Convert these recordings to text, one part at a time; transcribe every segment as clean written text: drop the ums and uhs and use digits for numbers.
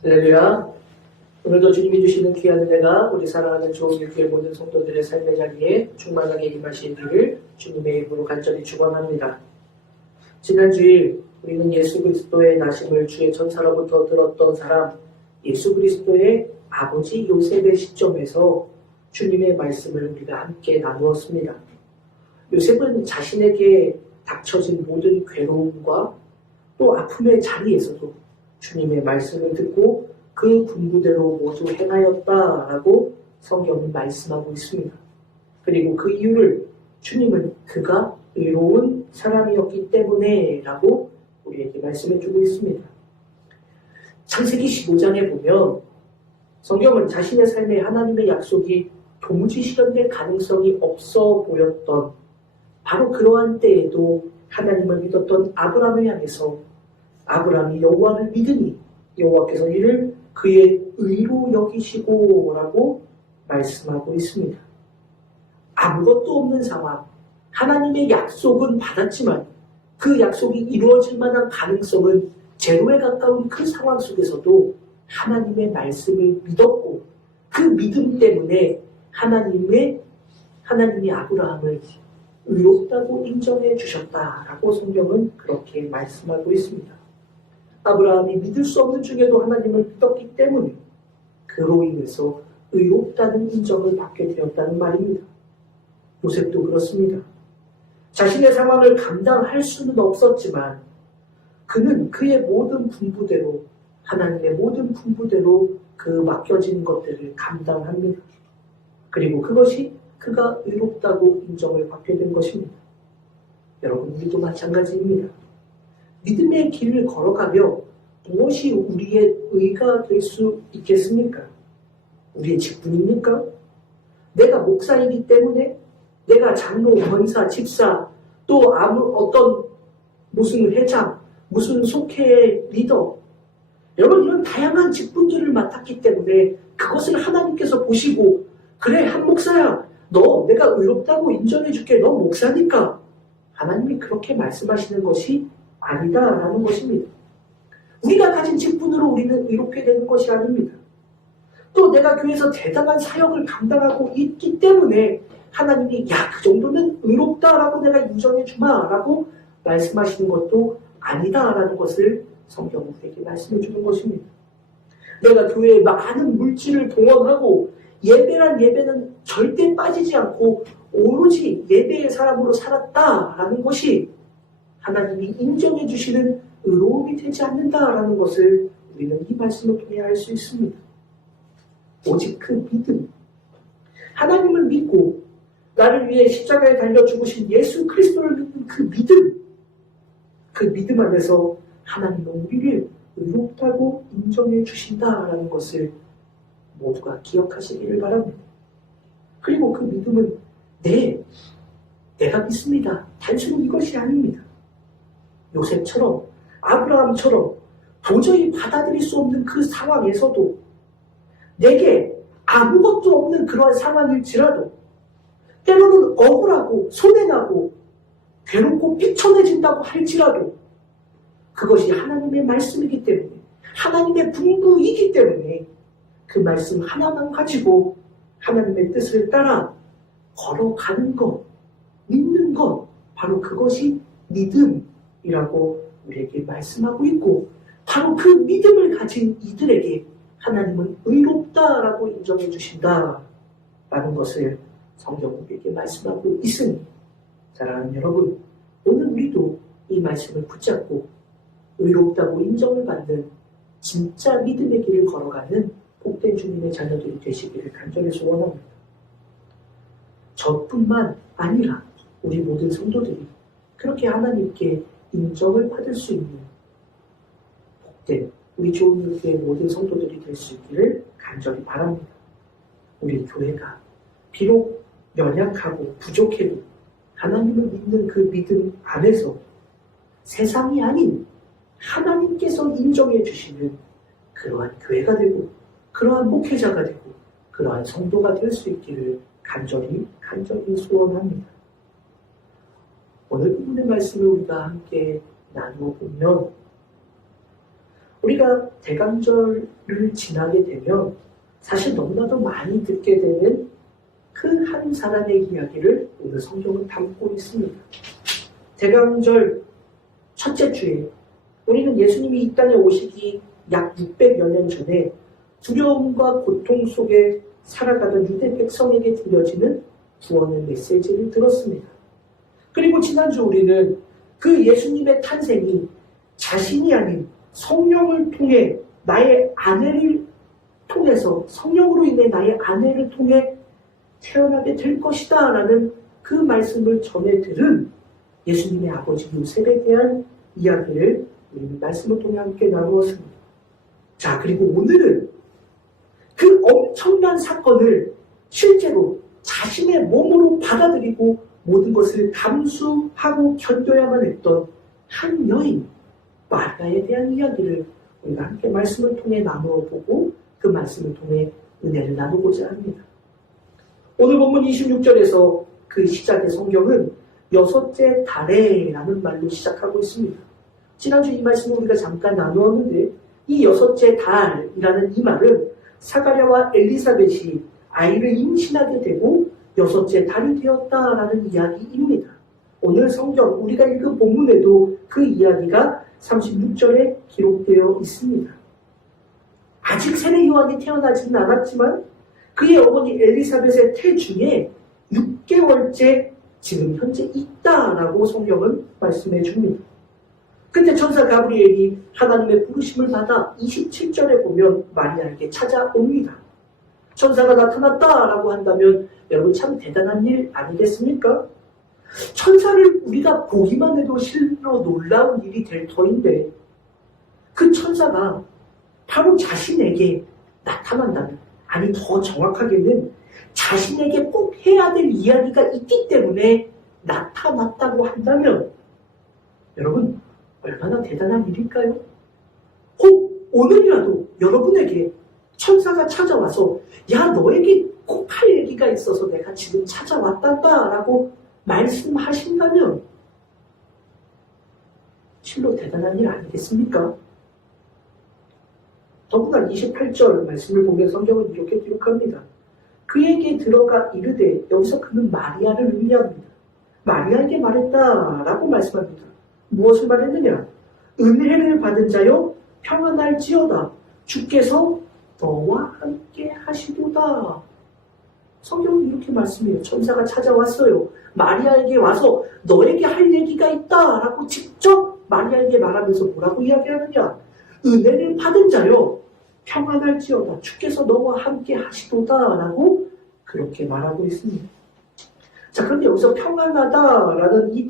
할렐루야. 오늘도 주님이 주시는 귀한 은혜가 우리 사랑하는 조은교회 모든 성도들의 삶의 자리에 충만하게 임하시기를 주님의 이름으로 간절히 축원합니다. 지난 주일 우리는 예수 그리스도의 나심을 주의 천사로부터 들었던 사람 예수 그리스도의 아버지 요셉의 시점에서 주님의 말씀을 우리가 함께 나누었습니다. 요셉은 자신에게 닥쳐진 모든 괴로움과 또 아픔의 자리에서도 주님의 말씀을 듣고 그 분부대로 모두 행하였다라고 성경은 말씀하고 있습니다. 그리고 그 이유를 주님은 그가 의로운 사람이었기 때문에 라고 우리에게 말씀해주고 있습니다. 창세기 15장에 보면 성경은 자신의 삶에 하나님의 약속이 도무지 실현될 가능성이 없어 보였던 바로 그러한 때에도 하나님을 믿었던 아브라함을 향해서 아브라함이 여호와를 믿으니 여호와께서 이를 그의 의로 여기시고 라고 말씀하고 있습니다. 아무것도 없는 상황, 하나님의 약속은 받았지만 그 약속이 이루어질 만한 가능성은 제로에 가까운 그 상황 속에서도 하나님의 말씀을 믿었고 그 믿음 때문에 하나님이 아브라함을 의롭다고 인정해 주셨다라고 성경은 그렇게 말씀하고 있습니다. 아브라함이 믿을 수 없는 중에도 하나님을 믿었기 때문에 그로 인해서 의롭다는 인정을 받게 되었다는 말입니다. 요셉도 그렇습니다. 자신의 상황을 감당할 수는 없었지만 그는 그의 모든 분부대로 하나님의 모든 분부대로 그 맡겨진 것들을 감당합니다. 그리고 그것이 그가 의롭다고 인정을 받게 된 것입니다. 여러분, 우리도 마찬가지입니다. 믿음의 길을 걸어가며 무엇이 우리의 의가 될 수 있겠습니까? 우리의 직분입니까? 내가 목사이기 때문에 내가 장로, 권사, 집사, 또 무슨 회장, 무슨 속회의 리더, 여러분 이런 다양한 직분들을 맡았기 때문에 그것을 하나님께서 보시고 그래 한 목사야 너 내가 의롭다고 인정해줄게 너 목사니까 하나님이 그렇게 말씀하시는 것이 아니다라는 것입니다. 우리가 가진 직분으로 우리는 의롭게 되는 것이 아닙니다. 또 내가 교회에서 대단한 사역을 감당하고 있기 때문에 하나님이 그 정도는 의롭다라고 내가 인정해주마 라고 말씀하시는 것도 아니다라는 것을 성경은 우리에게 말씀해 주는 것입니다. 내가 교회에 많은 물질을 동원하고 예배란 예배는 절대 빠지지 않고 오로지 예배의 사람으로 살았다라는 것이 하나님이 인정해 주시는 의로움이 되지 않는다라는 것을 우리는 이 말씀을 통해 알 수 있습니다. 오직 그 믿음, 하나님을 믿고 나를 위해 십자가에 달려 죽으신 예수 그리스도를 믿는 그 믿음 안에서 하나님은 우리를 의롭다고 인정해 주신다라는 것을 모두가 기억하시기를 바랍니다. 그리고 그 믿음은 내가 믿습니다. 단순히 이것이 아닙니다. 요셉처럼 아브라함처럼 도저히 받아들일 수 없는 그 상황에서도 내게 아무것도 없는 그러한 상황일지라도 때로는 억울하고 손해나고 괴롭고 삐쳐내진다고 할지라도 그것이 하나님의 말씀이기 때문에 하나님의 분부이기 때문에 그 말씀 하나만 가지고 하나님의 뜻을 따라 걸어가는 것, 믿는 것, 바로 그것이 믿음이라고 우리에게 말씀하고 있고 바로 그 믿음을 가진 이들에게 하나님은 의롭다라고 인정해 주신다라는 것을 성경은 우리에게 말씀하고 있으니 사랑하는 여러분, 오늘 우리도 이 말씀을 붙잡고 의롭다고 인정을 받는 진짜 믿음의 길을 걸어가는 복된 주님의 자녀들이 되시기를 간절히 소원합니다. 저뿐만 아니라 우리 모든 성도들이 그렇게 하나님께 인정을 받을 수 있는 복된 우리 좋은 교회 모든 성도들이 될 수 있기를 간절히 바랍니다. 우리 교회가 비록 연약하고 부족해도 하나님을 믿는 그 믿음 안에서 세상이 아닌 하나님께서 인정해 주시는 그러한 교회가 되고 그러한 목회자가 되고 그러한 성도가 될 수 있기를 간절히 소원합니다. 오늘 본문의 말씀을 우리가 함께 나누어 보면 우리가 대강절을 지나게 되면 사실 너무나도 많이 듣게 되는 그 한 사람의 이야기를 오늘 성경은 담고 있습니다. 대강절 첫째 주에 우리는 예수님이 이 땅에 오시기 약 600여 년 전에 두려움과 고통 속에 살아가던 유대 백성에게 들려지는 구원의 메시지를 들었습니다. 그리고 지난주 우리는 그 예수님의 탄생이 자신이 아닌 성령을 통해 나의 아내를 통해서 성령으로 인해 나의 아내를 통해 태어나게 될 것이다 라는 그 말씀을 전해 들은 예수님의 아버지 요셉에 대한 이야기를 우리는 말씀을 통해 함께 나누었습니다. 자, 그리고 오늘은 그 엄청난 사건을 실제로 자신의 몸으로 받아들이고 모든 것을 감수하고 견뎌야만 했던 한 여인 마리아에 대한 이야기를 우리가 함께 말씀을 통해 나누어 보고 그 말씀을 통해 은혜를 나누고자 합니다. 오늘 본문 26절에서 그 시작의 성경은 여섯째 달에라는 말로 시작하고 있습니다. 지난주 이 말씀을 우리가 잠깐 나누었는데 이 여섯째 달이라는 이 말은 사가랴와 엘리사벳이 아이를 임신하게 되고 여섯째 달이 되었다라는 이야기입니다. 오늘 성경 우리가 읽은 본문에도 그 이야기가 36절에 기록되어 있습니다. 아직 세례 요한이 태어나지는 않았지만 그의 어머니 엘리사벳의 태 중에 6개월째 지금 현재 있다라고 성경은 말씀해 줍니다. 그때 천사 가브리엘이 하나님의 부르심을 받아 27절에 보면 마리아에게 찾아옵니다. 천사가 나타났다라고 한다면 여러분 참 대단한 일 아니겠습니까? 천사를 우리가 보기만 해도 실로 놀라운 일이 될 터인데 그 천사가 바로 자신에게 나타난다면, 아니 더 정확하게는 자신에게 꼭 해야 될 이야기가 있기 때문에 나타났다고 한다면 여러분 얼마나 대단한 일일까요? 혹 오늘이라도 여러분에게 천사가 찾아와서 야 너에게 꼭 할 얘기가 있어서 내가 지금 찾아왔단다 라고 말씀하신다면 실로 대단한 일 아니겠습니까? 더구나 28절 말씀을 보면 성경은 이렇게 기록합니다. 그에게 들어가 이르되, 여기서 그는 마리아를 의미합니다. 마리아에게 말했다라고 말씀합니다. 무엇을 말했느냐? 은혜를 받은 자여 평안할지어다. 주께서 너와 함께 하시도다. 성경은 이렇게 말씀해요. 천사가 찾아왔어요. 마리아에게 와서 너에게 할 얘기가 있다라고 직접 마리아에게 말하면서 뭐라고 이야기하느냐? 은혜를 받은 자여 평안할지어다. 주께서 너와 함께 하시도다라고 그렇게 말하고 있습니다. 자, 그런데 여기서 평안하다라는 이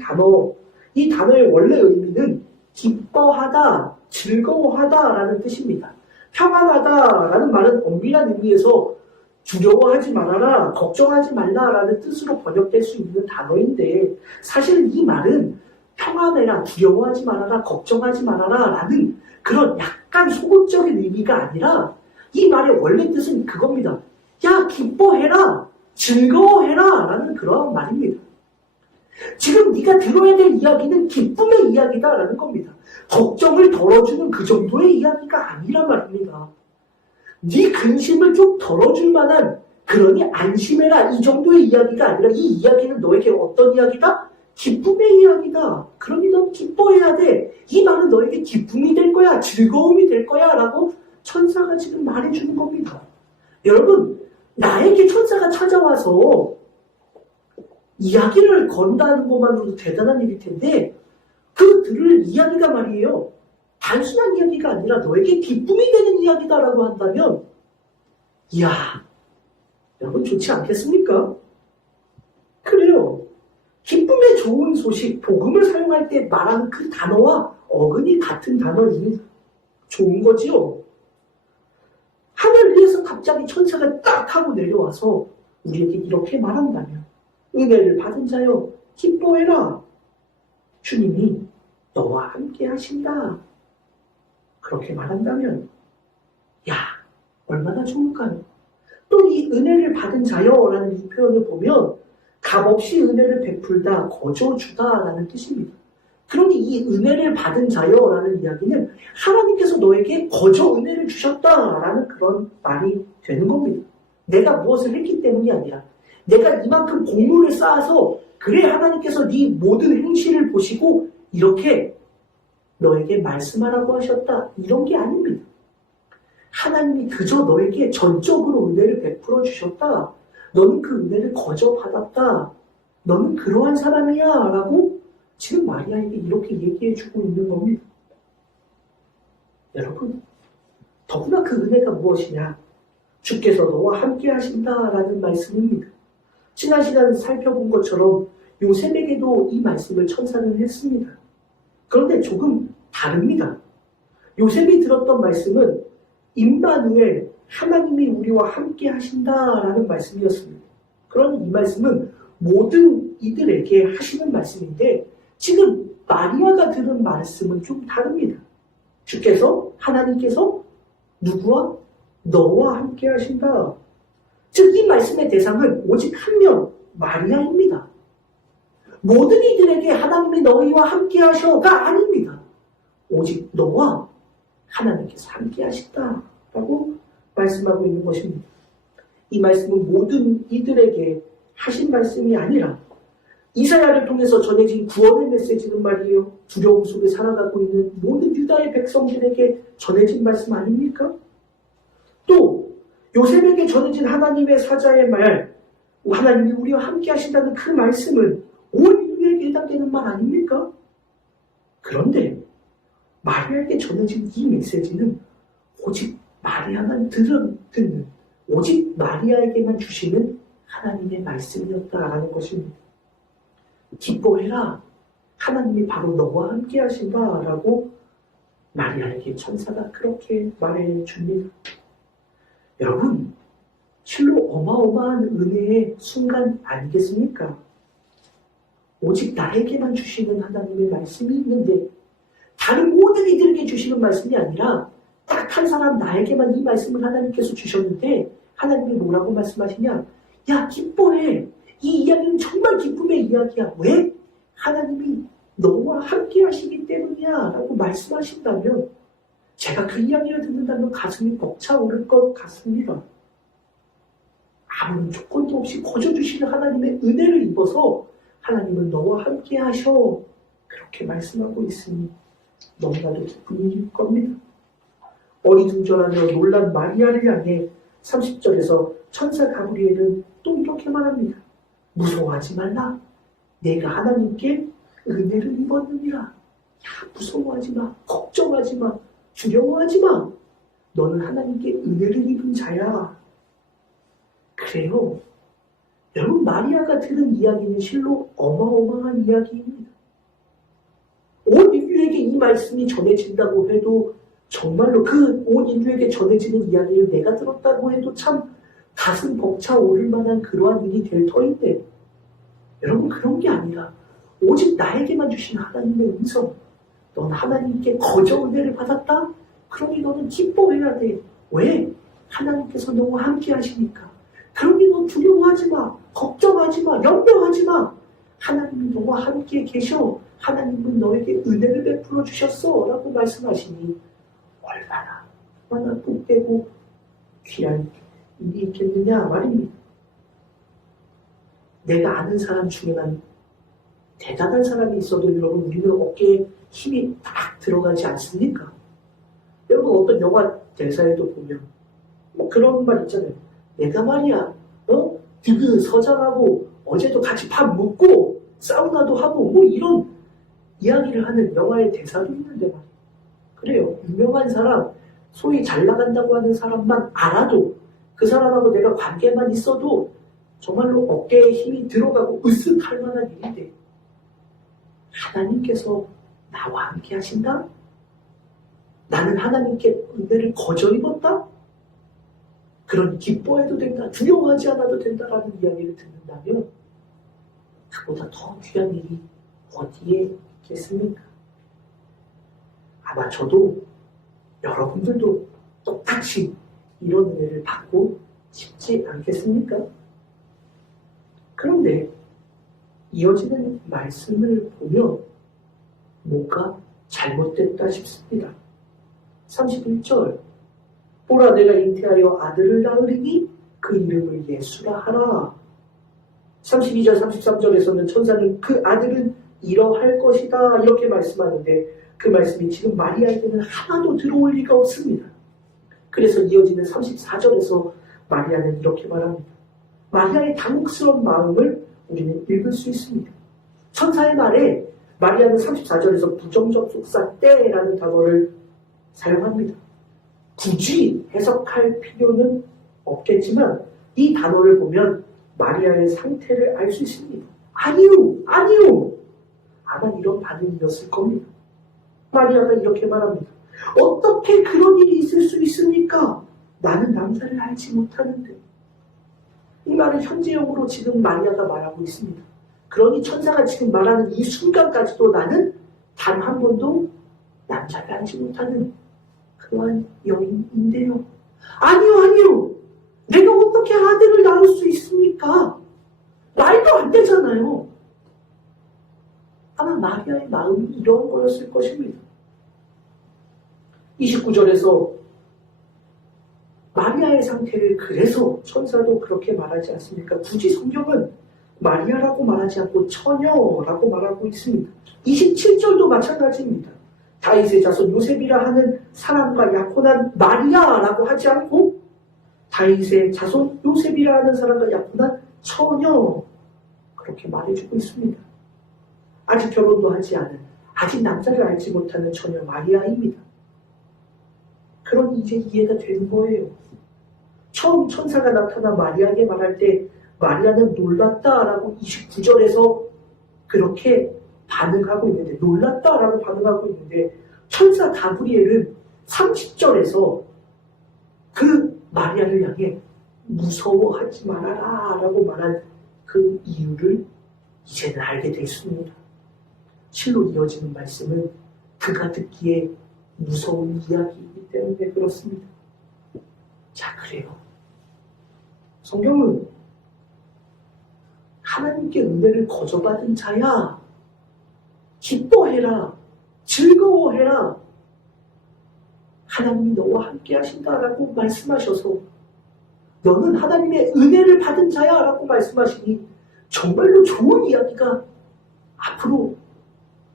단어의 원래 의미는 기뻐하다, 즐거워하다라는 뜻입니다. 평안하다라는 말은 엄밀한 의미에서 두려워하지 말아라, 걱정하지 말라라는 뜻으로 번역될 수 있는 단어인데 사실 이 말은 평안해라, 두려워하지 말아라, 걱정하지 말아라 라는 그런 약간 소극적인 의미가 아니라 이 말의 원래 뜻은 그겁니다. 야, 기뻐해라, 즐거워해라 라는 그런 말입니다. 지금 네가 들어야 될 이야기는 기쁨의 이야기다라는 겁니다. 걱정을 덜어주는 그 정도의 이야기가 아니란 말입니다. 네 근심을 좀 덜어줄 만한 그러니 안심해라 이 정도의 이야기가 아니라 이 이야기는 너에게 어떤 이야기다? 기쁨의 이야기다. 그러니 넌 기뻐해야 돼. 이 말은 너에게 기쁨이 될 거야. 즐거움이 될 거야. 라고 천사가 지금 말해주는 겁니다. 여러분, 나에게 천사가 찾아와서 이야기를 건다는 것만으로도 대단한 일일 텐데 그 들을 이야기가 말이에요. 단순한 이야기가 아니라 너에게 기쁨이 되는 이야기다라고 한다면 이야, 여러분 좋지 않겠습니까? 그래요. 기쁨의 좋은 소식, 복음을 사용할 때 말하는 그 단어와 어근이 같은 단어입니다. 좋은 거지요. 하늘 위에서 갑자기 천사가 딱 하고 내려와서 우리에게 이렇게 말한다면 은혜를 받은 자여 기뻐해라. 주님이 너와 함께 하신다. 그렇게 말한다면 야, 얼마나 좋을까요? 또 이 은혜를 받은 자여라는 이 표현을 보면 값없이 은혜를 베풀다, 거저주다 라는 뜻입니다. 그러니 이 은혜를 받은 자여라는 이야기는 하나님께서 너에게 거저 은혜를 주셨다라는 그런 말이 되는 겁니다. 내가 무엇을 했기 때문이 아니라 내가 이만큼 공로를 쌓아서 그래 하나님께서 네 모든 행실을 보시고 이렇게 너에게 말씀하라고 하셨다. 이런 게 아닙니다. 하나님이 그저 너에게 전적으로 은혜를 베풀어 주셨다. 너는 그 은혜를 거저 받았다. 너는 그러한 사람이야 라고 지금 마리아에게 이렇게 얘기해 주고 있는 겁니다. 여러분, 더구나 그 은혜가 무엇이냐? 주께서 너와 함께 하신다라는 말씀입니다. 지난 시간 살펴본 것처럼 요셉에게도 이 말씀을 천사는 했습니다. 그런데 조금 다릅니다. 요셉이 들었던 말씀은 임마누엘, 하나님이 우리와 함께 하신다라는 말씀이었습니다. 그러니 이 말씀은 모든 이들에게 하시는 말씀인데 지금 마리아가 들은 말씀은 좀 다릅니다. 주께서, 하나님께서 누구와? 너와 함께 하신다. 즉 이 말씀의 대상은 오직 한 명, 마리아입니다. 모든 이들에게 하나님이 너희와 함께 하셔가 아닙니다. 오직 너와 하나님께서 함께 하신다라고 말씀하고 있는 것입니다. 이 말씀은 모든 이들에게 하신 말씀이 아니라 이사야를 통해서 전해진 구원의 메시지는 말이에요. 두려움 속에 살아가고 있는 모든 유다의 백성들에게 전해진 말씀 아닙니까? 또 요셉에게 전해진 하나님의 사자의 말, 하나님이 우리와 함께 하신다는 그 말씀은 온 인류에게 해당되는 말 아닙니까? 그런데 마리아에게 전해진 이 메시지는 오직 마리아만 듣는, 오직 마리아에게만 주시는 하나님의 말씀이었다라는 것입니다. 기뻐해라. 하나님이 바로 너와 함께 하신다라고 마리아에게 천사가 그렇게 말해 줍니다. 여러분, 실로 어마어마한 은혜의 순간 아니겠습니까? 오직 나에게만 주시는 하나님의 말씀이 있는데 다른 모든 이들에게 주시는 말씀이 아니라 딱 한 사람 나에게만 이 말씀을 하나님께서 주셨는데 하나님이 뭐라고 말씀하시냐? 야, 기뻐해. 이 이야기는 정말 기쁨의 이야기야. 왜? 하나님이 너와 함께 하시기 때문이야 라고 말씀하신다면 제가 그 이야기를 듣는다면 가슴이 벅차오를 것 같습니다. 아무런 조건도 없이 거저 주시는 하나님의 은혜를 입어서 하나님은 너와 함께 하셔 그렇게 말씀하고 있으니 너무나도 기쁜 일일 겁니다. 어리둥절하며 놀란 마리아를 향해 30절에서 천사 가브리엘은 또 이렇게 말합니다. 무서워하지 말라. 내가 하나님께 은혜를 입었느니라. 야, 무서워하지 마. 걱정하지 마. 두려워하지 마. 너는 하나님께 은혜를 입은 자야. 그래요. 여러분, 마리아가 들은 이야기는 실로 어마어마한 이야기입니다. 온 인류에게 이 말씀이 전해진다고 해도 정말로 그 온 인류에게 전해지는 이야기를 내가 들었다고 해도 참 가슴 벅차오를 만한 그러한 일이 될 터인데 여러분, 그런 게 아니라 오직 나에게만 주신 하나님의 음성. 넌 하나님께 거저 은혜를 받았다? 그러니 너는 기뻐해야 돼. 왜? 하나님께서 너와 함께 하시니까. 그러니 너 두려워하지 마. 걱정하지 마. 염려하지 마. 하나님이 너와 함께 계셔. 하나님은 너에게 은혜를 베풀어 주셨어 라고 말씀하시니 얼마나 복되고 귀한 일이 있겠느냐 말입니다. 내가 아는 사람 중에만 대단한 사람이 있어도 여러분 우리는 어깨에 힘이 딱 들어가지 않습니까? 여러분 어떤 영화 대사에도 보면 뭐 그런 말 있잖아요. 내가 말이야 디그 서장하고 어제도 같이 밥 먹고 사우나도 하고 뭐 이런 이야기를 하는 영화의 대사도 있는데 말이에요. 그래요. 유명한 사람, 소위 잘 나간다고 하는 사람만 알아도 그 사람하고 내가 관계만 있어도 정말로 어깨에 힘이 들어가고 으쓱할 만한 일인데 하나님께서 나와 함께 하신다? 나는 하나님께 은혜를 거저 입었다? 그런 기뻐해도 된다, 두려워하지 않아도 된다라는 이야기를 듣는다면 그보다 더 귀한 일이 어디에 있겠습니까? 아마 저도 여러분들도 똑같이 이런 은혜를 받고 싶지 않겠습니까? 그런데 이어지는 말씀을 보면 뭔가 잘못됐다 싶습니다. 31절 보라 내가 잉태하여 아들을 낳으리니 그 이름을 예수라 하라. 32절 33절에서는 천사는 그 아들은 이러할 것이다 이렇게 말씀하는데 그 말씀이 지금 마리아에게는 하나도 들어올 리가 없습니다. 그래서 이어지는 34절에서 마리아는 이렇게 말합니다. 마리아의 당혹스러운 마음을 우리는 읽을 수 있습니다. 천사의 말에 마리아는 34절에서 부정접속사 때라는 단어를 사용합니다. 굳이 해석할 필요는 없겠지만 이 단어를 보면 마리아의 상태를 알 수 있습니다. 아니요. 아마 이런 반응이었을 겁니다. 마리아가 이렇게 말합니다. 어떻게 그런 일이 있을 수 있습니까? 나는 남자를 알지 못하는데. 이 말은 현재형으로 지금 마리아가 말하고 있습니다. 그러니 천사가 지금 말하는 이 순간까지도 나는 단 한 번도 남자를 알지 못하는 그러한 여인인데요. 아니요. 내가 어떻게 아들을 낳을 수 있습니까? 말도 안 되잖아요. 아마 마리아의 마음이 이런 거였을 것입니다. 29절에서 마리아의 상태를 그래서 천사도 그렇게 말하지 않습니까? 굳이 성경은 마리아라고 말하지 않고 처녀라고 말하고 있습니다. 27절도 마찬가지입니다. 다윗의 자손 요셉이라 하는 사람과 약혼한 마리아라고 하지 않고 다윗의 자손 요셉이라 하는 사람과 약혼한 처녀 그렇게 말해주고 있습니다. 아직 결혼도 하지 않은 아직 남자를 알지 못하는 처녀 마리아입니다. 그러니 이제 이해가 되는 거예요. 처음 천사가 나타나 마리아에게 말할 때 마리아는 놀랐다라고 29절에서 그렇게 반응하고 있는데 놀랐다라고 반응하고 있는데 천사 가브리엘은 30절에서 그 마리아를 향해 무서워하지 말아라 라고 말한 그 이유를 이제는 알게 됐습니다. 실로 이어지는 말씀은 그가 듣기에 무서운 이야기이기 때문에 그렇습니다. 자, 그래요. 성경은 하나님께 은혜를 거저받은 자야 기뻐해라 즐거워해라 하나님이 너와 함께 하신다라고 말씀하셔서 너는 하나님의 은혜를 받은 자야 라고 말씀하시니 정말로 좋은 이야기가 앞으로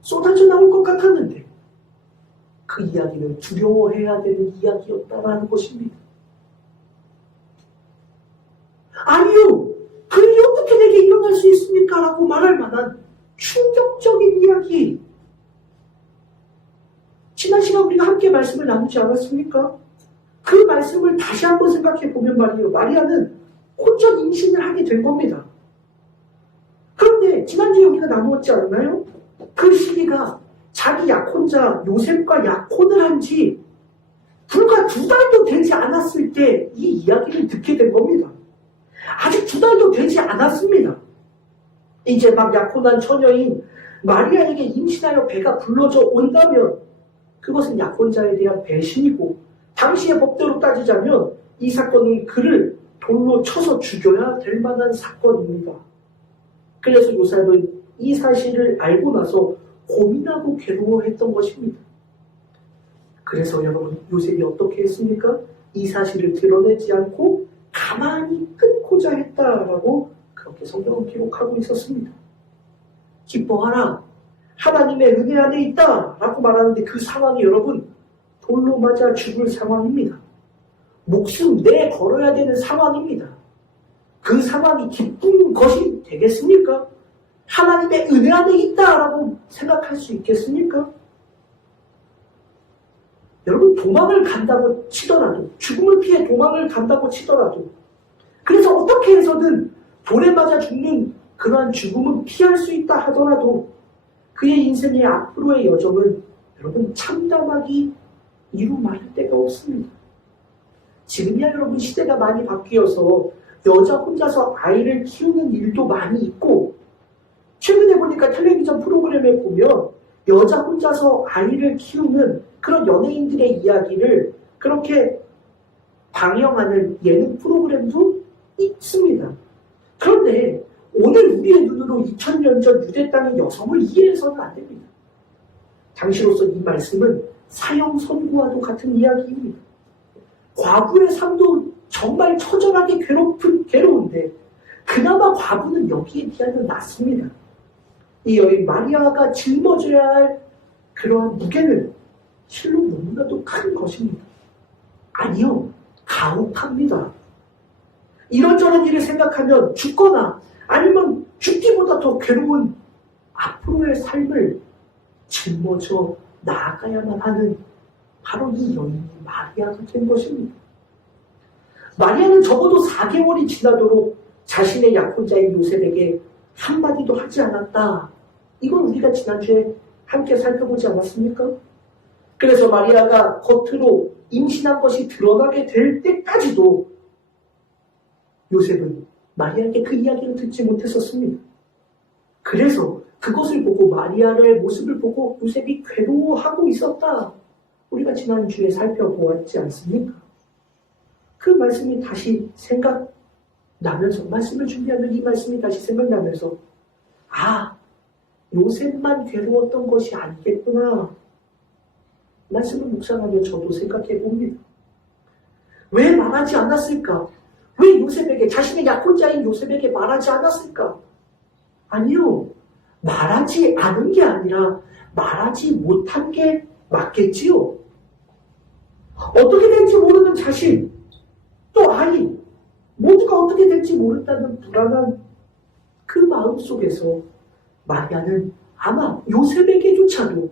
쏟아져 나올 것 같았는데 그 이야기는 두려워해야 되는 이야기였다라는 것입니다. 아니요, 그 일이 어떻게 내게 일어날 수 있습니까? 라고 말할 만한 충격적인 이야기. 지난 시간 우리가 함께 말씀을 나누지 않았습니까? 그 말씀을 다시 한번 생각해 보면 말이에요. 마리아는 혼전 임신을 하게 된 겁니다. 그런데 지난주에 우리가 나누었지 않나요? 그 시기가 자기 약혼자 요셉과 약혼을 한 지 불과 2달도 되지 않았을 때 이 이야기를 듣게 된 겁니다. 아직 2달도 되지 않았습니다. 이제 막 약혼한 처녀인 마리아에게 임신하여 배가 불러져 온다면 그것은 약혼자에 대한 배신이고 당시의 법대로 따지자면 이 사건은 그를 돌로 쳐서 죽여야 될 만한 사건입니다. 그래서 요셉은 이 사실을 알고 나서 고민하고 괴로워했던 것입니다. 그래서 여러분 요셉이 어떻게 했습니까? 이 사실을 드러내지 않고 가만히 끊고자 했다라고 그렇게 성경은 기록하고 있었습니다. 기뻐하라. 하나님의 은혜 안에 있다 라고 말하는데 그 상황이 여러분 돌로 맞아 죽을 상황입니다. 목숨 내 걸어야 되는 상황입니다. 그 상황이 기쁜 것이 되겠습니까? 하나님의 은혜 안에 있다라고 생각할 수 있겠습니까? 여러분 도망을 간다고 치더라도 죽음을 피해 도망을 간다고 치더라도 그래서 어떻게 해서든 돌에 맞아 죽는 그러한 죽음은 피할 수 있다 하더라도 그의 인생의 앞으로의 여정은 여러분 참담하기 이루 말할 데가 없습니다. 지금이야 여러분 시대가 많이 바뀌어서 여자 혼자서 아이를 키우는 일도 많이 있고 최근에 보니까 텔레비전 프로그램에 보면 여자 혼자서 아이를 키우는 그런 연예인들의 이야기를 그렇게 방영하는 예능 프로그램도 있습니다. 그런데 오늘 우리의 눈으로 2000년 전 유대 땅의 여성을 이해해서는 안 됩니다. 당시로서 이 말씀은 사형 선고와도 같은 이야기입니다. 과부의 삶도 정말 처절하게 괴로운데 그나마 과부는 여기에 비하면 낫습니다. 이 여인 마리아가 짊어져야 할 그러한 무게는 실로 너무나도 큰 것입니다. 아니요, 가혹합니다. 이런저런 일을 생각하면 죽거나 아니면 죽기보다 더 괴로운 앞으로의 삶을 짊어져 나아가야만 하는 바로 이 여인이 마리아가 된 것입니다. 마리아는 적어도 4개월이 지나도록 자신의 약혼자인 요셉에게 한마디도 하지 않았다. 이건 우리가 지난주에 함께 살펴보지 않았습니까? 그래서 마리아가 겉으로 임신한 것이 드러나게 될 때까지도 요셉은 마리아에게 그 이야기를 듣지 못했었습니다. 그래서 그것을 보고 마리아의 모습을 보고 요셉이 괴로워하고 있었다. 우리가 지난주에 살펴보았지 않습니까? 그 말씀이 다시 생각나면서 말씀을 준비하면 이 말씀이 다시 생각나면서 요셉만 괴로웠던 것이 아니겠구나. 말씀을 묵상하며 저도 생각해 봅니다. 왜 말하지 않았을까? 왜 요셉에게, 자신의 약혼자인 요셉에게 말하지 않았을까? 아니요. 말하지 않은 게 아니라 말하지 못한 게 맞겠지요. 어떻게 될지 모르는 자신, 또 아이, 모두가 어떻게 될지 모른다는 불안한 그 마음 속에서 마리아는 아마 요셉에게조차도,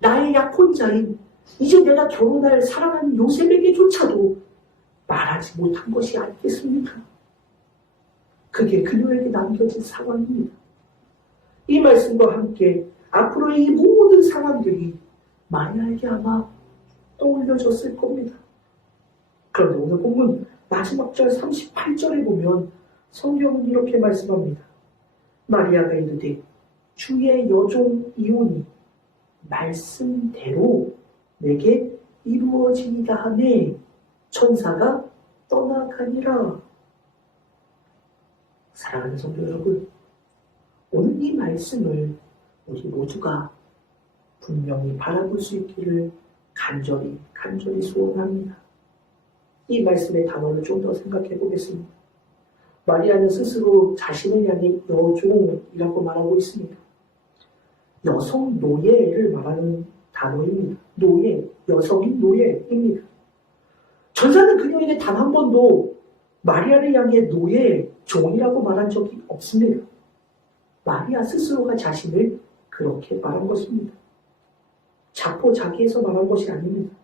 나의 약혼자인 이제 내가 결혼할 사랑하는 요셉에게조차도 말하지 못한 것이 아니겠습니까? 그게 그녀에게 남겨진 상황입니다. 이 말씀과 함께 앞으로의 이 모든 상황들이 마리아에게 아마 떠올려졌을 겁니다. 그런데 오늘 본문 마지막 절 38절에 보면 성경은 이렇게 말씀합니다. 마리아가 이르되 주의 여종 이오니 말씀대로 내게 이루어지니라 하매 천사가 떠나가니라. 사랑하는 성도 여러분, 오늘 이 말씀을 우리 모두가 분명히 바라볼 수 있기를 간절히 소원합니다. 이 말씀의 단어를 좀 더 생각해 보겠습니다. 마리아는 스스로 자신을 향해 여종이라고 말하고 있습니다. 여성 노예를 말하는 단어입니다. 노예, 여성인 노예입니다. 전사는 그녀에게 단 한 번도 마리아를 향해 노예, 종이라고 말한 적이 없습니다. 마리아 스스로가 자신을 그렇게 말한 것입니다. 자포자기해서 말한 것이 아닙니다.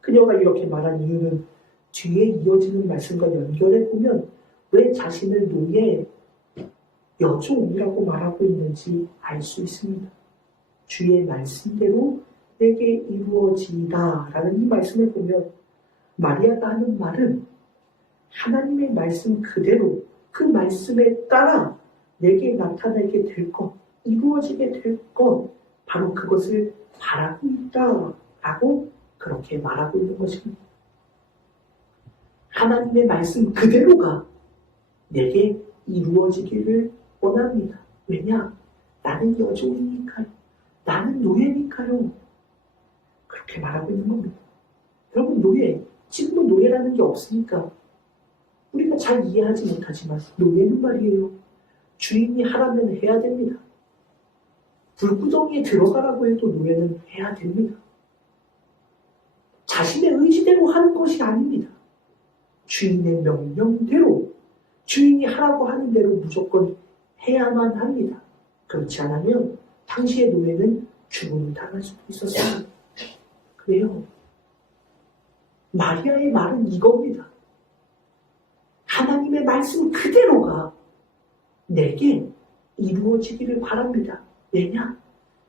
그녀가 이렇게 말한 이유는 뒤에 이어지는 말씀과 연결해 보면 왜 자신을 노예, 여종이라고 말하고 있는지 알 수 있습니다. 주의 말씀대로 내게 이루어지다 라는 이 말씀을 보면 마리아가 하는 말은 하나님의 말씀 그대로 그 말씀에 따라 내게 나타나게 될 것, 이루어지게 될 것, 바로 그것을 바라고 있다라고 그렇게 말하고 있는 것입니다. 하나님의 말씀 그대로가 내게 이루어지기를 원합니다. 왜냐? 나는 여종이니까요. 나는 노예니까요. 그렇게 말하고 있는 겁니다. 여러분, 노예, 지금은 노예라는 게 없으니까 우리가 잘 이해하지 못하지만 노예는 말이에요. 주인이 하라면 해야 됩니다. 불구덩이에 들어가라고 해도 노예는 해야 됩니다. 자신의 의지대로 하는 것이 아닙니다. 주인의 명령대로, 주인이 하라고 하는 대로 무조건 해야만 합니다. 그렇지 않으면 당시의 노예는 죽음을 당할 수도 있었습니다. 그래요. 마리아의 말은 이겁니다. 하나님의 말씀 그대로가 내게 이루어지기를 바랍니다. 왜냐?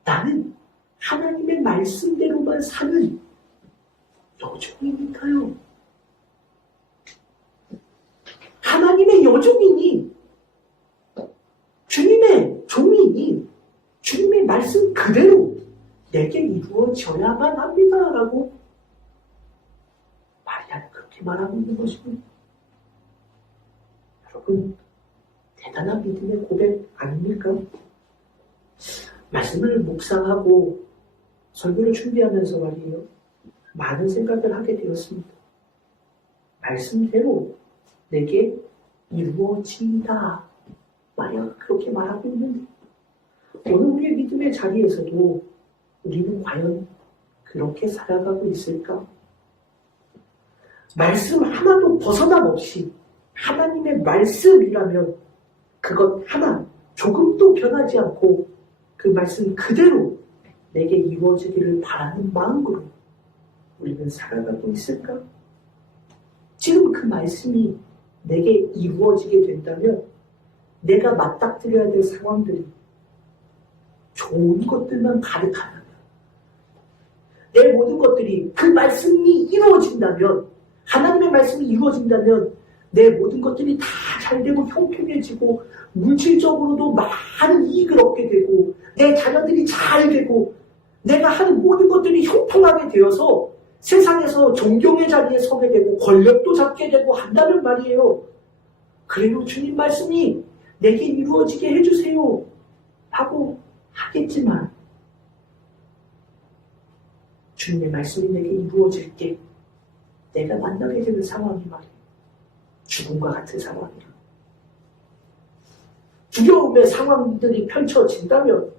나는 하나님의 말씀대로만 사는 여종이니까요. 하나님의 여종이니 주님의 종이니 주님의 말씀 그대로 내게 이루어져야만 합니다. 라고 마리아는 그렇게 말하고 있는 것입니다. 여러분, 대단한 믿음의 고백 아닙니까? 말씀을 묵상하고 설교를 준비하면서 말이에요. 많은 생각을 하게 되었습니다. 말씀대로 내게 이루어진다. 만약 그렇게 말하고 있는데 오늘 우리의 믿음의 자리에서도 우리는 과연 그렇게 살아가고 있을까? 말씀 하나도 벗어남없이 하나님의 말씀이라면 그것 하나 조금도 변하지 않고 그 말씀 그대로 내게 이루어지기를 바라는 마음으로 우리는 살아가고 있을까? 지금 그 말씀이 내게 이루어지게 된다면 내가 맞닥뜨려야 될 상황들이 좋은 것들만 가득하다면 내 모든 것들이 그 말씀이 이루어진다면 하나님의 말씀이 이루어진다면 내 모든 것들이 다 잘되고 형통해지고 물질적으로도 많은 이익을 얻게 되고 내 자녀들이 잘 되고 내가 하는 모든 것들이 형통하게 되어서 세상에서 존경의 자리에 서게 되고 권력도 잡게 되고 한다는 말이에요. 그래도 주님 말씀이 내게 이루어지게 해주세요 하고 하겠지만 주님의 말씀이 내게 이루어질 때 내가 만나게 되는 상황이 말이에요. 죽음과 같은 상황이에요. 두려움의 상황들이 펼쳐진다면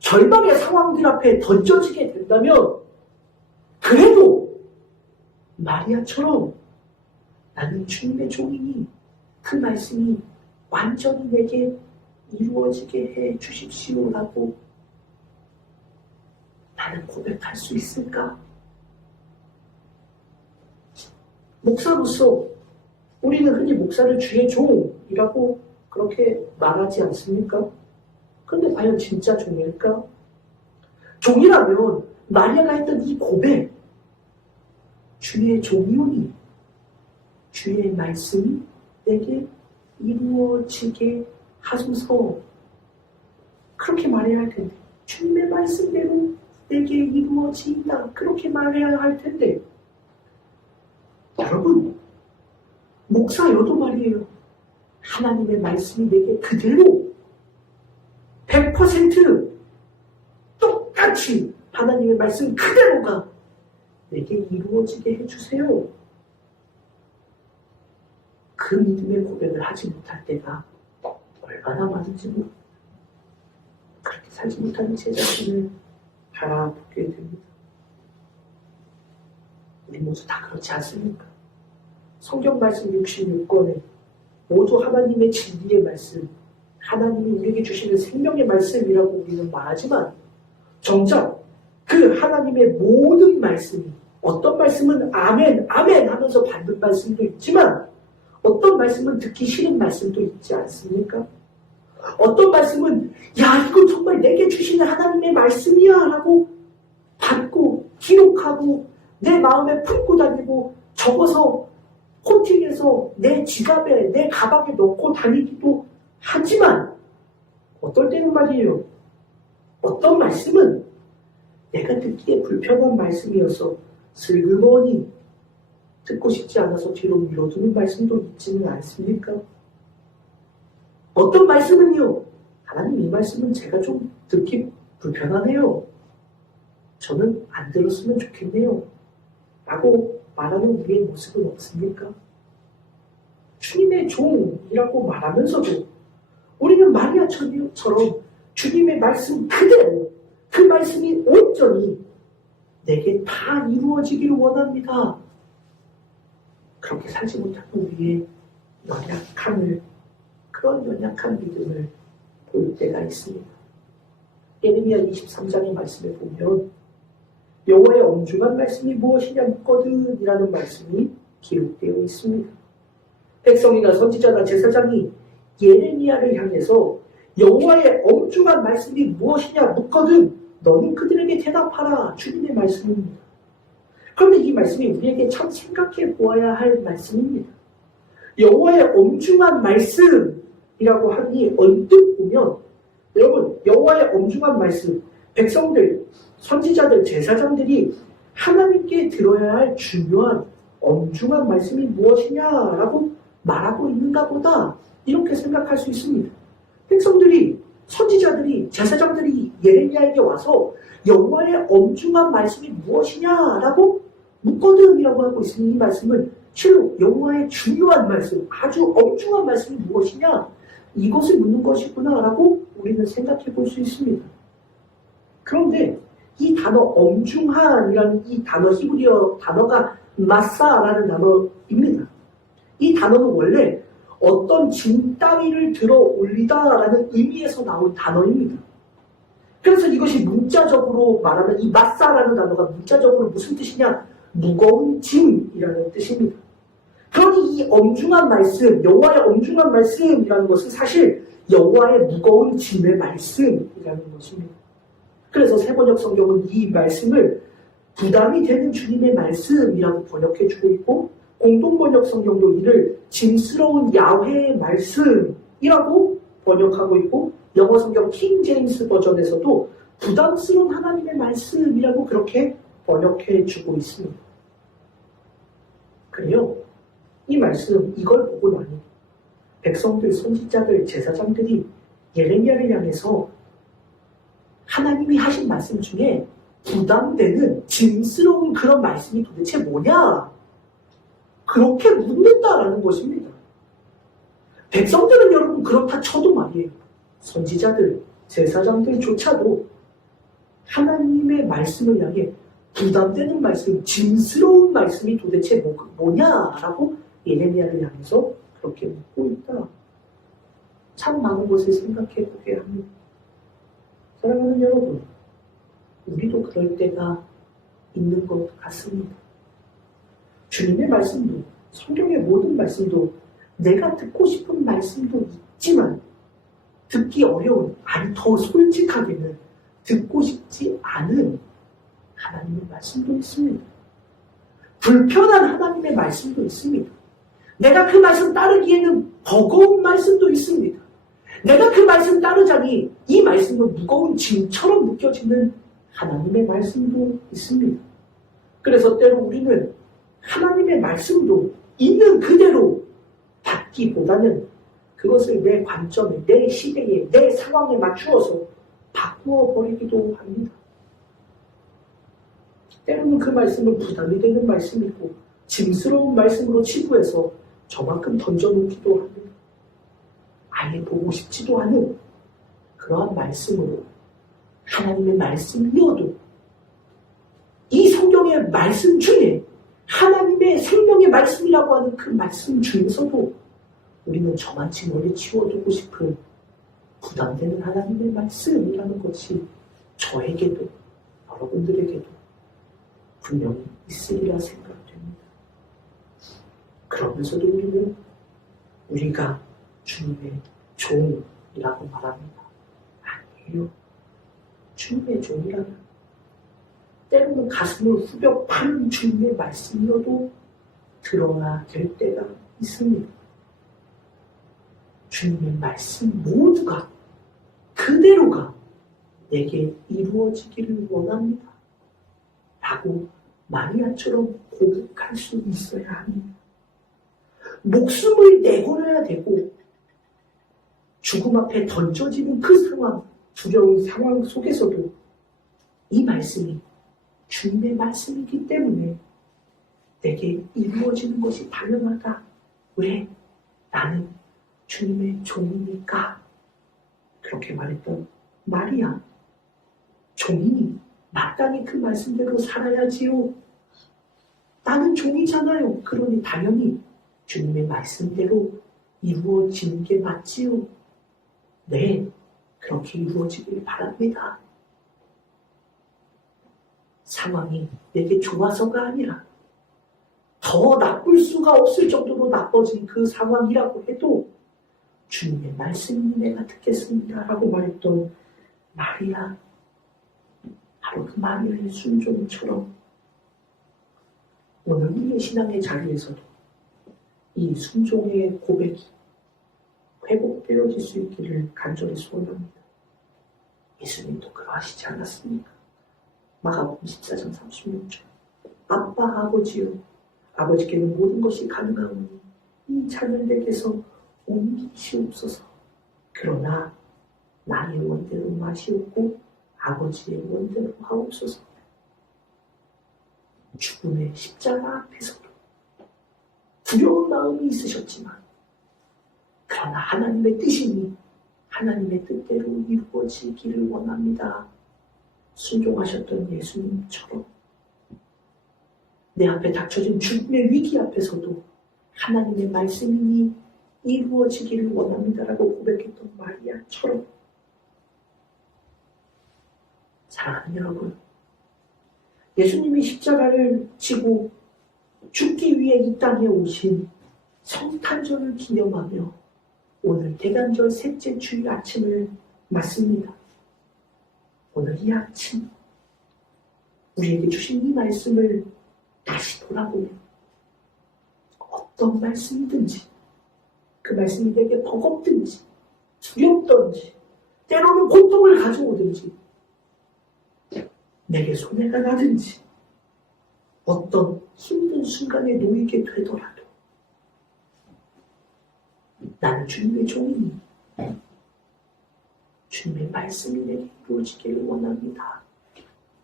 절망의 상황들 앞에 던져지게 된다면 그래도 마리아처럼 나는 주님의 종이니 그 말씀이 완전히 내게 이루어지게 해 주십시오라고 나는 고백할 수 있을까? 목사로서 우리는 흔히 목사를 주의 종이라고 그렇게 말하지 않습니까? 그런데 과연 진짜 종일까? 종이라면 마리아가 했던 이 고백, 주의 종이오니 주의 말씀이 내게 이루어지게 하소서 그렇게 말해야 할 텐데 주님의 말씀대로 내게 이루어진다 그렇게 말해야 할 텐데 여러분 목사여도 말이에요. 하나님의 말씀이 내게 그대로 100% 똑같이 하나님의 말씀 그대로가 내게 이루어지게 해주세요. 그 믿음의 고백을 하지 못할 때가 얼마나 많은지 그렇게 살지 못하는 제 자신을 바라보게 됩니다. 우리 모두 다 그렇지 않습니까? 성경 말씀 66권에 모두 하나님의 진리의 말씀, 하나님이 우리에게 주시는 생명의 말씀이라고 우리는 말하지만 정작 그 하나님의 모든 말씀이 어떤 말씀은 아멘, 아멘 하면서 받는 말씀도 있지만 어떤 말씀은 듣기 싫은 말씀도 있지 않습니까? 어떤 말씀은 야 이거 정말 내게 주시는 하나님의 말씀이야 라고 받고 기록하고 내 마음에 품고 다니고 적어서 코팅해서 내 지갑에 내 가방에 넣고 다니기도 하지만 어떨 때는 말이에요. 어떤 말씀은 내가 듣기에 불편한 말씀이어서 슬그머니 듣고 싶지 않아서 뒤로 밀어두는 말씀도 있지는 않습니까? 어떤 말씀은요. 하나님 이 말씀은 제가 좀 듣기 불편하네요. 저는 안 들었으면 좋겠네요. 라고 말하는 우리의 모습은 없습니까? 주님의 종이라고 말하면서도 우리는 마리아처럼 주님의 말씀 그대로 그 말씀이 온전히 내게 다 이루어지기를 원합니다. 그렇게 살지 못하는 우리의 연약함을 그런 연약한 믿음을 볼 때가 있습니다. 예레미야 23장의 말씀에 보면 여호와의 엄중한 말씀이 무엇이냐 묻거든이라는 말씀이 기록되어 있습니다. 백성이나 선지자나 제사장이 예레미야를 향해서 여호와의 엄중한 말씀이 무엇이냐 묻거든 너는 그들에게 대답하라 주님의 말씀입니다. 그런데 이 말씀이 우리에게 참 생각해 보아야 할 말씀입니다. 여호와의 엄중한 말씀이라고 하니 언뜻 보면 여러분 여호와의 엄중한 말씀 백성들, 선지자들, 제사장들이 하나님께 들어야 할 중요한 엄중한 말씀이 무엇이냐라고 말하고 있는가 보다 이렇게 생각할 수 있습니다. 백성들이, 선지자들이, 제사장들이 예레미야에게 와서 여호와의 엄중한 말씀이 무엇이냐라고 묻거든이라고 하고 있으니 이 말씀은 실로 여호와의 중요한 말씀, 아주 엄중한 말씀이 무엇이냐 이것을 묻는 것이구나라고 우리는 생각해 볼 수 있습니다. 그런데 이 단어 엄중한이라는 이 단어 히브리어 단어가 마사라는 단어입니다. 이 단어는 원래 어떤 짐 따위를 들어 올리다라는 의미에서 나온 단어입니다. 그래서 이것이 문자적으로 말하면 이 마사라는 단어가 문자적으로 무슨 뜻이냐? 무거운 짐이라는 뜻입니다. 그러니 이 엄중한 말씀, 여호와의 엄중한 말씀이라는 것은 사실 여호와의 무거운 짐의 말씀이라는 것입니다. 그래서 세번역 성경은 이 말씀을 부담이 되는 주님의 말씀이라고 번역해주고 있고 공동번역 성경도 이를 짐스러운 야훼의 말씀이라고 번역하고 있고 영어 성경 킹 제임스 버전에서도 부담스러운 하나님의 말씀이라고 그렇게 번역해주고 있습니다. 그래요. 이 말씀 이걸 보고 나니 백성들, 선지자들, 제사장들이 예레미야를 향해서 하나님이 하신 말씀 중에 부담되는 짐스러운 그런 말씀이 도대체 뭐냐? 그렇게 묻는다라는 것입니다. 백성들은 여러분 그렇다 쳐도 말이에요. 선지자들, 제사장들조차도 하나님의 말씀을 향해 부담되는 말씀, 짐스러운 말씀이 도대체 뭐냐라고 예레미야를 향해서 그렇게 묻고 있다. 참 많은 것을 생각해 보게 합니다. 사랑하는 여러분, 우리도 그럴 때가 있는 것 같습니다. 주님의 말씀도, 성경의 모든 말씀도 내가 듣고 싶은 말씀도 있지만 듣기 어려운, 아니 더 솔직하게는 듣고 싶지 않은 하나님의 말씀도 있습니다. 불편한 하나님의 말씀도 있습니다. 내가 그 말씀 따르기에는 버거운 말씀도 있습니다. 내가 그 말씀 따르자니 이 말씀은 무거운 짐처럼 느껴지는 하나님의 말씀도 있습니다. 그래서 때로 우리는 하나님의 말씀도 있는 그대로 받기보다는 그것을 내 관점에, 내 시대에, 내 상황에 맞추어서 바꾸어 버리기도 합니다. 때로는 그 말씀은 부담이 되는 말씀이고 짐스러운 말씀으로 치부해서 저만큼 던져놓기도 합니다. 아예 보고 싶지도 않은 그러한 말씀으로 하나님의 말씀이어도 이 성경의 말씀 중에 하나님의 생명의 말씀이라고 하는 그 말씀 중에서도 우리는 저만치 멀리 치워두고 싶은 부담되는 하나님의 말씀이라는 것이 저에게도 여러분들에게도 분명히 있으리라 생각됩니다. 그러면서도 우리는 우리가 주님의 종이라고 말합니다. 아니에요. 주님의 종이라면 때로는 가슴을 후벼 파는 주님의 말씀이어도 들어야 될 때가 있습니다. 주님의 말씀 모두가 그대로가 내게 이루어지기를 원합니다. 라고 마리아처럼 고백할 수 있어야 합니다. 목숨을 내걸어야 되고 죽음 앞에 던져지는 그 상황, 두려운 상황 속에서도 이 말씀이 주님의 말씀이기 때문에 내게 이루어지는 것이 당연하다. 왜? 나는 주님의 종이니까. 그렇게 말했던 마리아. 종이니 마땅히 그 말씀대로 살아야지요. 나는 종이잖아요. 그러니 당연히 주님의 말씀대로 이루어지는 게 맞지요. 네, 그렇게 이루어지길 바랍니다. 상황이 내게 좋아서가 아니라 더 나쁠 수가 없을 정도로 나빠진 그 상황이라고 해도 주님의 말씀이 내가 듣겠습니다 라고 말했던 마리아. 바로 그 마리아의 순종처럼 오늘 우리의 신앙의 자리에서도 이 순종의 고백이 회복되어질 수 있기를 간절히 소원합니다. 예수님도 그러하시지 않았습니까? 마가복음 14장 36절. 아빠 아버지요, 아버지께는 모든 것이 가능하오니 이 잔을 내게서 옮기시옵소서. 그러나 나의 원대로 마시옵고 아버지의 원대로 하옵소서. 죽음의 십자가 앞에서도 두려운 마음이 있으셨지만 그러나 하나님의 뜻이니 하나님의 뜻대로 이루어지기를 원합니다. 순종하셨던 예수님처럼 내 앞에 닥쳐진 죽음의 위기 앞에서도 하나님의 말씀이 이루어지기를 원합니다라고 고백했던 마리아처럼 사랑하는 여러분, 예수님이 십자가를 지고 죽기 위해 이 땅에 오신 성탄절을 기념하며 오늘 대단절 셋째 주일 아침을 맞습니다. 오늘 이 아침 우리에게 주신 이 말씀을 다시 돌아보며 어떤 말씀이든지 그 말씀이 내게 버겁든지 두렵던지 때로는 고통을 가져오든지 내게 손해가 나든지 어떤 힘든 순간에 놓이게 되더라도 나는 주님의 종이니 주님의 말씀이 내게 이루어지기를 원합니다.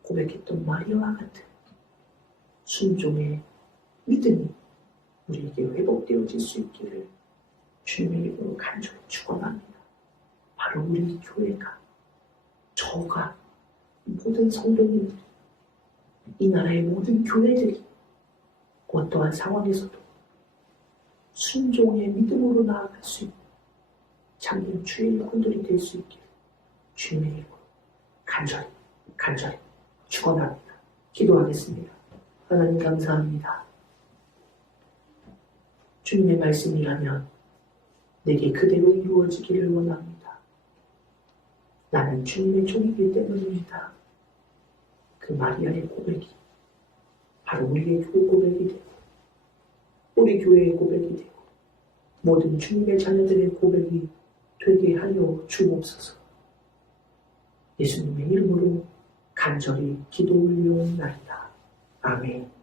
고백했던 마리아와 같은 순종의 믿음이 우리에게 회복되어질 수 있기를 주님의 이름으로 간절히 축원합니다. 바로 우리 교회가, 저가, 모든 성도님들, 이 나라의 모든 교회들이 어떠한 상황에서도 순종의 믿음으로 나아갈 수 있는 참된 주의 일꾼들이 될 수 있기를 주님의 이름으로 간절히 축원합니다. 기도하겠습니다. 하나님 감사합니다. 주님의 말씀이라면 내게 그대로 이루어지기를 원합니다. 나는 주님의 종이기 때문입니다. 그 마리아의 고백이 바로 우리의 교회 고백이 되고 우리 교회의 고백이 되고 모든 주님의 자녀들의 고백이 되게 하여 주옵소서. 예수님의 이름으로 간절히 기도 올려옵나이다. 아멘.